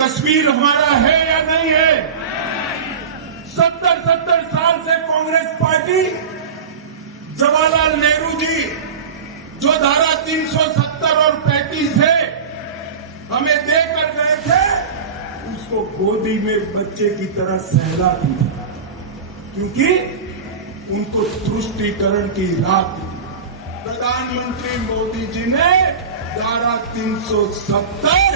कश्मीर हमारा है या नहीं है? 70 साल से कांग्रेस पार्टी, जवाहरलाल नेहरू जी जो धारा 370 और 35 है हमें देकर गए थे, उसको गोदी में बच्चे की तरह सहलाती थी, क्योंकि उनको तुष्टीकरण की रात दी। प्रधानमंत्री मोदी जी ने धारा 370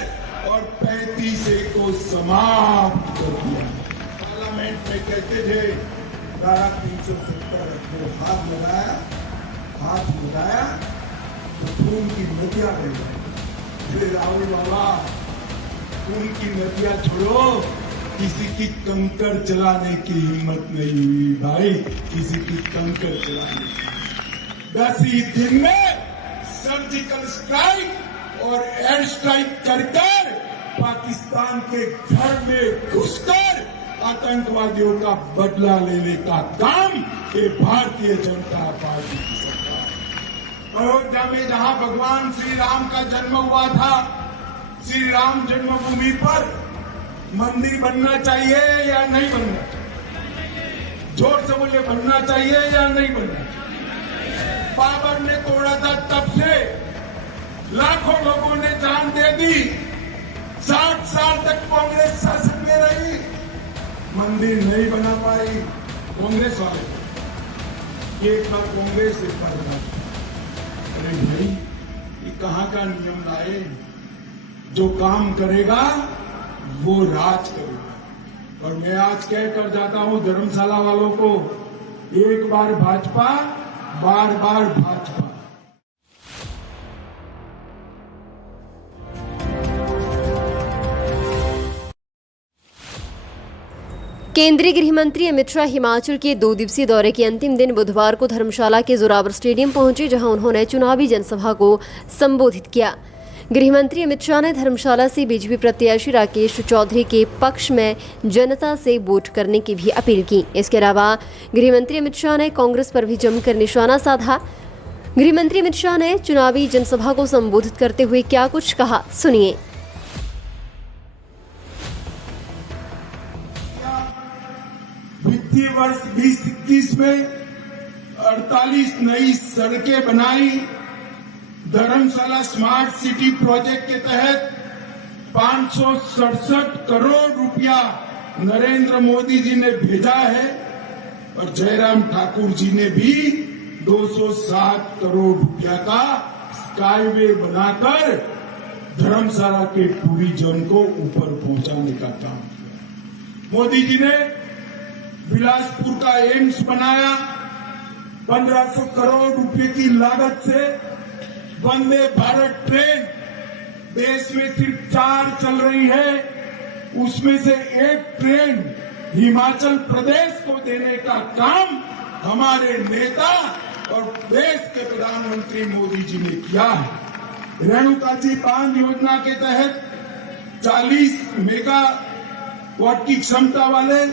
और 35 को समाप्त कर दिया। पार्लियामेंट में कहते थे धारा 370 को हाथ लगाया तो खून की नदियां बह गई। राहुल बाबा, खून की नदियां छोड़ो, किसी की कंकड़ चलाने की हिम्मत नहीं हुई भाई, किसी की कंकड़ चलाने की। 10 ही दिन में सर्जिकल स्ट्राइक और एयर स्ट्राइक कर पाकिस्तान के घर में घुसकर आतंकवादियों का बदला लेने का काम ये भारतीय जनता पार्टी की सरकार। अयोध्या में जहां भगवान श्री राम का जन्म हुआ था, श्री राम जन्मभूमि पर मंदिर बनना चाहिए या नहीं बनना चाहिए? जोर से बोले, बनना चाहिए या नहीं बनना चाहिए? बाबर ने तोड़ा था, तब से लाखों लोगों ने जान दे दी। 60 साल तक कांग्रेस शासन में रही, मंदिर नहीं बना पाई। कांग्रेस वाले एक बार कांग्रेस, एक बार भाजपा। अरे भाई, ये कहां का नियम लाए? जो काम करेगा वो राज करेगा। और मैं आज कह कर जाता हूं धर्मशाला वालों को, एक बार भाजपा, बार बार भाजपा। केंद्रीय गृह मंत्री अमित शाह हिमाचल के 2 दिवसीय दौरे के अंतिम दिन बुधवार को धर्मशाला के जोरावर स्टेडियम पहुंचे, जहां उन्होंने चुनावी जनसभा को संबोधित किया। गृह मंत्री अमित शाह ने धर्मशाला से बीजेपी प्रत्याशी राकेश चौधरी के पक्ष में जनता से वोट करने की भी अपील की। इसके अलावा गृह मंत्री अमित शाह ने कांग्रेस पर भी जमकर निशाना साधा। गृह मंत्री अमित शाह ने चुनावी जनसभा को संबोधित करते हुए क्या कुछ कहा, सुनिए। वित्तीय वर्ष 2021 में 48 नई सड़कें बनाई। धर्मशाला स्मार्ट सिटी प्रोजेक्ट के तहत 567 करोड़ रुपया नरेंद्र मोदी जी ने भेजा है और जयराम ठाकुर जी ने भी 207 करोड़ रुपया का स्काईवे बनाकर धर्मशाला के टूरिज्म को ऊपर पहुंचाने का काम किया। मोदी जी ने बिलासपुर का एम्स बनाया। 1500 करोड़ रुपए की लागत से वंदे भारत ट्रेन देश में सिर्फ 4 चल रही है, उसमें से एक ट्रेन हिमाचल प्रदेश को देने का काम हमारे नेता और देश के प्रधानमंत्री मोदी जी ने किया है। रेणुकाजी बांध योजना के तहत 40 मेगावाट की क्षमता वाले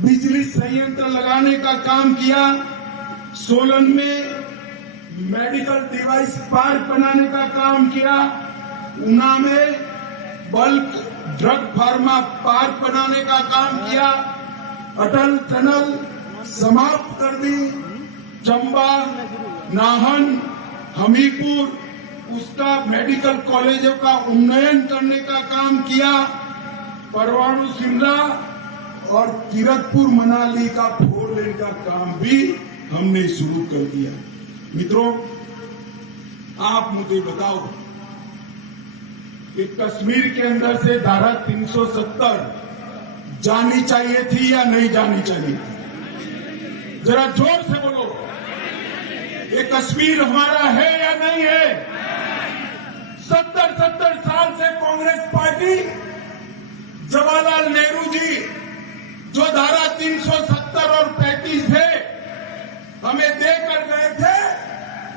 बिजली संयंत्र लगाने का काम किया। सोलन में मेडिकल डिवाइस पार्क बनाने का काम किया। ऊना में बल्क ड्रग फार्मा पार्क बनाने का काम किया। अटल टनल समाप्त कर दी। चंबा, नाहन, हमीरपुर उसका मेडिकल कॉलेजों का उन्नयन करने का काम किया। परवाणु शिमला और किरतपुर मनाली का 4 लेन का काम भी हमने शुरू कर दिया। मित्रों, आप मुझे बताओ कि कश्मीर के अंदर से धारा 370 जानी चाहिए थी या नहीं जानी चाहिए थी? जरा जोर से बोलो, ये कश्मीर हमारा है या नहीं है? 70 साल से कांग्रेस पार्टी, जवाहरलाल नेहरू जी जो धारा 370 और 35 है हमें देकर गए थे,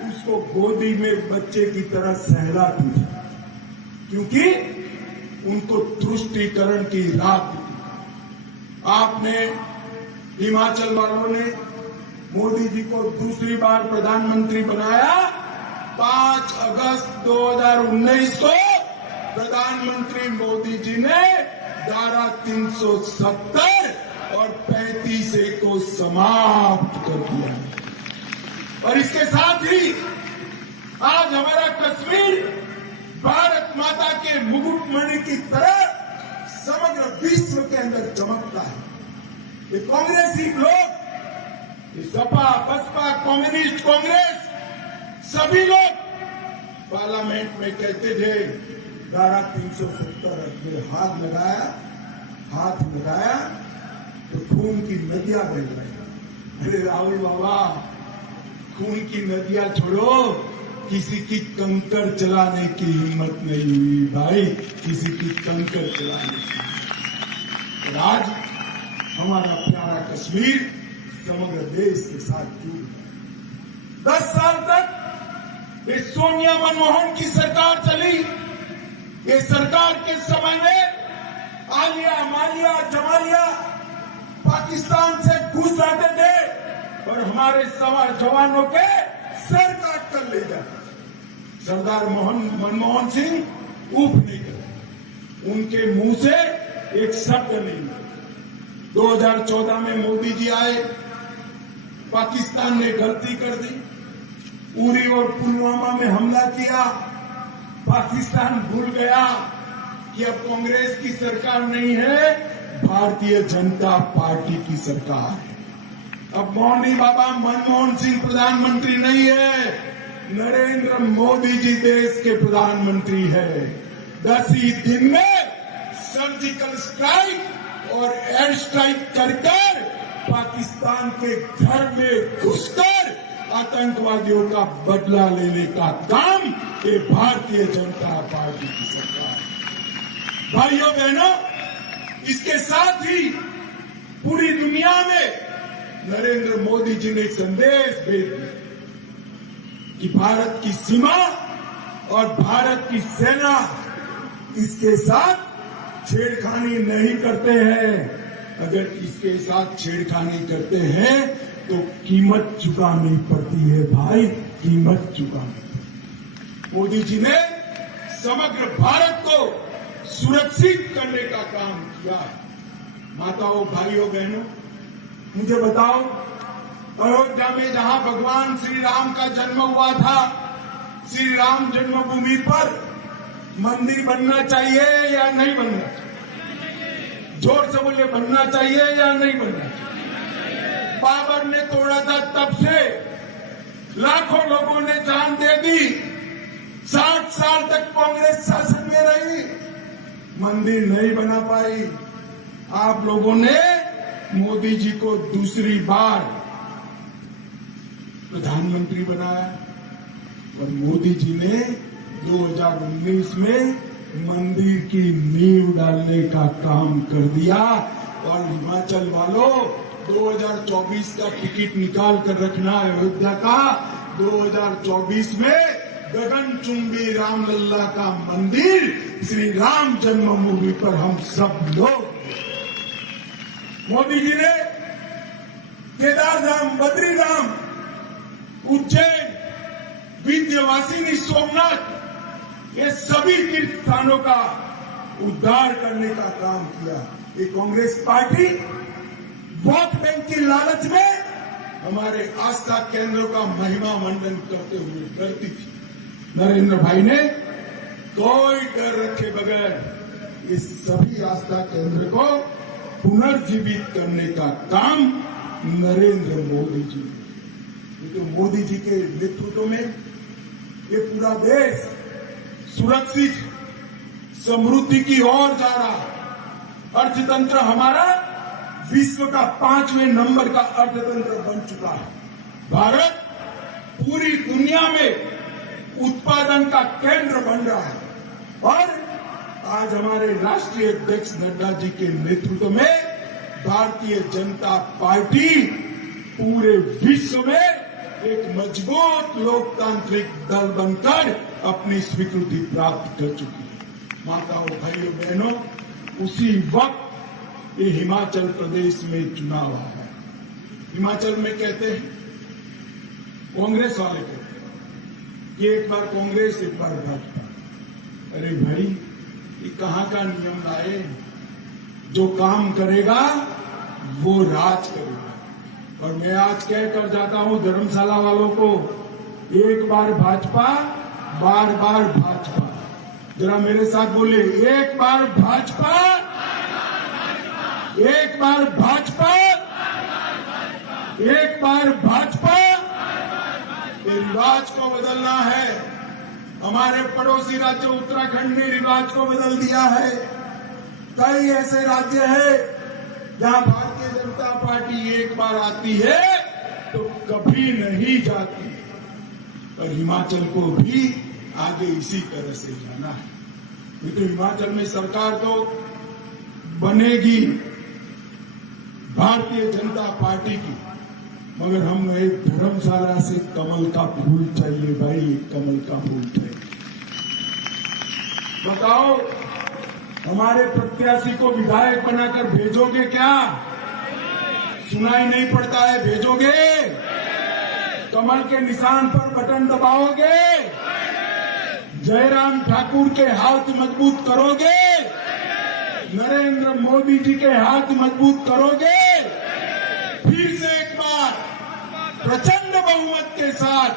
उसको गोदी में बच्चे की तरह सहलाती थी, क्योंकि उनको तुष्टीकरण की रात दी। आपने, हिमाचल वालों ने मोदी जी को दूसरी बार प्रधानमंत्री बनाया 5 अगस्त 2019 को प्रधानमंत्री मोदी जी ने धारा 370 और 35A को समाप्त कर दिया। और इसके साथ ही आज हमारा कश्मीर भारत माता के मुकुटमणि की तरह समग्र विश्व के अंदर चमकता है। ये कांग्रेसी लोग, ये सपा, बसपा, कम्युनिस्ट कांग्रेस, सभी लोग पार्लियामेंट में कहते थे धारा 370 में हाथ लगाया तो खून की नदियां बह गई। अरे राहुल बाबा, खून की नदियां छोड़ो, किसी की कंकड़ चलाने की हिम्मत नहीं हुई भाई, किसी की कंकड़ चलाने की। और आज हमारा प्यारा कश्मीर समग्र देश के साथ जुड़ गया। 10 साल तक ये सोनिया मनमोहन की सरकार चली। ये सरकार के समय में आलिया, मालिया, जमालिया पाकिस्तान से घुस आते थे और हमारे जवानों के सर काट कर ले जाते। सरदार मनमोहन सिंह ऊप नहीं करते, उनके मुंह से एक शब्द नहीं निकला। 2014 में मोदी जी आए, पाकिस्तान ने गलती कर दी, उरी और पुलवामा में हमला किया। पाकिस्तान भूल गया कि अब कांग्रेस की सरकार नहीं है, भारतीय जनता पार्टी की सरकार है। अब मौनी बाबा मनमोहन सिंह प्रधानमंत्री नहीं है, नरेंद्र मोदी जी देश के प्रधानमंत्री है। 10 ही दिन में सर्जिकल स्ट्राइक और एयर स्ट्राइक कर पाकिस्तान के घर में घुसकर आतंकवादियों का बदला लेने का काम ये भारतीय जनता पार्टी की सरकार है। भाइयों बहनों, इसके साथ ही पूरी दुनिया में नरेंद्र मोदी जी ने संदेश भेज दिया कि भारत की सीमा और भारत की सेना इसके साथ छेड़खानी नहीं करते हैं। अगर इसके साथ छेड़खानी करते हैं तो कीमत चुकानी पड़ती है भाई, कीमत चुकानी पड़ती। मोदी जी ने समग्र भारत को सुरक्षित करने का काम किया है। माताओं, भाइयों, बहनों, मुझे बताओ, अयोध्या में जहां भगवान श्री राम का जन्म हुआ था, श्री राम जन्मभूमि पर मंदिर बनना चाहिए या नहीं बनना चाहिए? जोर से बोलिए, बनना चाहिए या नहीं बनना चाहिए? बाबर ने तोड़ा था, तब से लाखों लोगों ने जान दे दी। 60 साल तक कांग्रेस शासन में रही, मंदिर नहीं बना पाई। आप लोगों ने मोदी जी को दूसरी बार प्रधानमंत्री बनाया और मोदी जी ने 2019 में मंदिर की नींव डालने का काम कर दिया। और हिमाचल वालों, 2024 का टिकट निकाल कर रखना अयोध्या का। 2024 में गगनचुंबी रामलला का मंदिर श्री राम जन्मभूमि पर हम सब लोग। मोदी जी ने केदारधाम, बद्रीधाम, उज्जैन, विंध्यवासिनी, सोमनाथ, ये सभी तीर्थ स्थानों का उद्धार करने का काम किया। ये कांग्रेस पार्टी वोट बैंक की लालच में हमारे आस्था केंद्रों का महिमा मंडन करते हुए डरती थी। नरेंद्र भाई ने कोई डर रखे बगैर इस सभी आस्था केंद्र को पुनर्जीवित करने का काम नरेंद्र मोदी जी ने। तो मोदी जी के नेतृत्व में ये पूरा देश सुरक्षित समृद्धि की ओर जा रहा। अर्थतंत्र हमारा विश्व का 5वें नंबर का अर्थतंत्र बन चुका है। भारत पूरी दुनिया में उत्पादन का केंद्र बन रहा है। और आज हमारे राष्ट्रीय अध्यक्ष नड्डा जी के नेतृत्व में भारतीय जनता पार्टी पूरे विश्व में एक मजबूत लोकतांत्रिक दल बनकर अपनी स्वीकृति प्राप्त कर चुकी है। माताओं, भाइयों, बहनों, उसी वक्त ये हिमाचल प्रदेश में चुनाव आया। हिमाचल में कहते हैं, कांग्रेस वाले कहते हैं कि एक बार कांग्रेस, एक बार भाजपा। अरे भाई, कि कहां का नियम लाए। जो काम करेगा वो राज करेगा। और मैं आज कह कर जाता हूं धर्मशाला वालों को, एक बार भाजपा, बार बार भाजपा। जरा मेरे साथ बोले, एक बार भाजपा, एक बार भाजपा, एक बार भाजपा। ये रिवाज को बदलना है। हमारे पड़ोसी राज्य उत्तराखंड ने रिवाज को बदल दिया है। कई ऐसे राज्य हैं जहां भारतीय जनता पार्टी एक बार आती है तो कभी नहीं जाती। और हिमाचल को भी आगे इसी तरह से जाना है। नहीं तो हिमाचल में सरकार तो बनेगी भारतीय जनता पार्टी की, मगर हम एक धर्मशाला से कमल का फूल चाहिए भाई, कमल का फूल चाहिए। बताओ, हमारे प्रत्याशी को विधायक बनाकर भेजोगे क्या? सुनाई नहीं पड़ता है, भेजोगे? कमल के निशान पर बटन दबाओगे? जयराम ठाकुर के हाथ मजबूत करोगे? नरेंद्र मोदी जी के हाथ मजबूत करोगे? फिर से एक बार प्रचंड बहुमत के साथ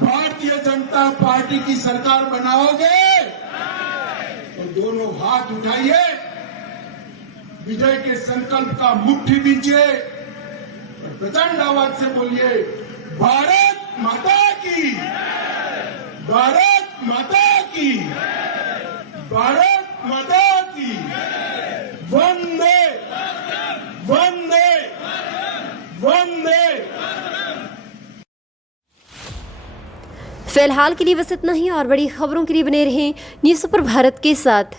भारतीय जनता पार्टी की सरकार बनाओगे? तो दोनों हाथ उठाइए, विजय के संकल्प का मुट्ठी दीजिए और प्रचंड आवाज से बोलिए, भारत माता की, भारत माता की, भारत माता की, वंदे वंदे वंदे। फिलहाल के लिए बस इतना ही, और बड़ी खबरों के लिए बने रहें न्यूज़ सुपर भारत के साथ।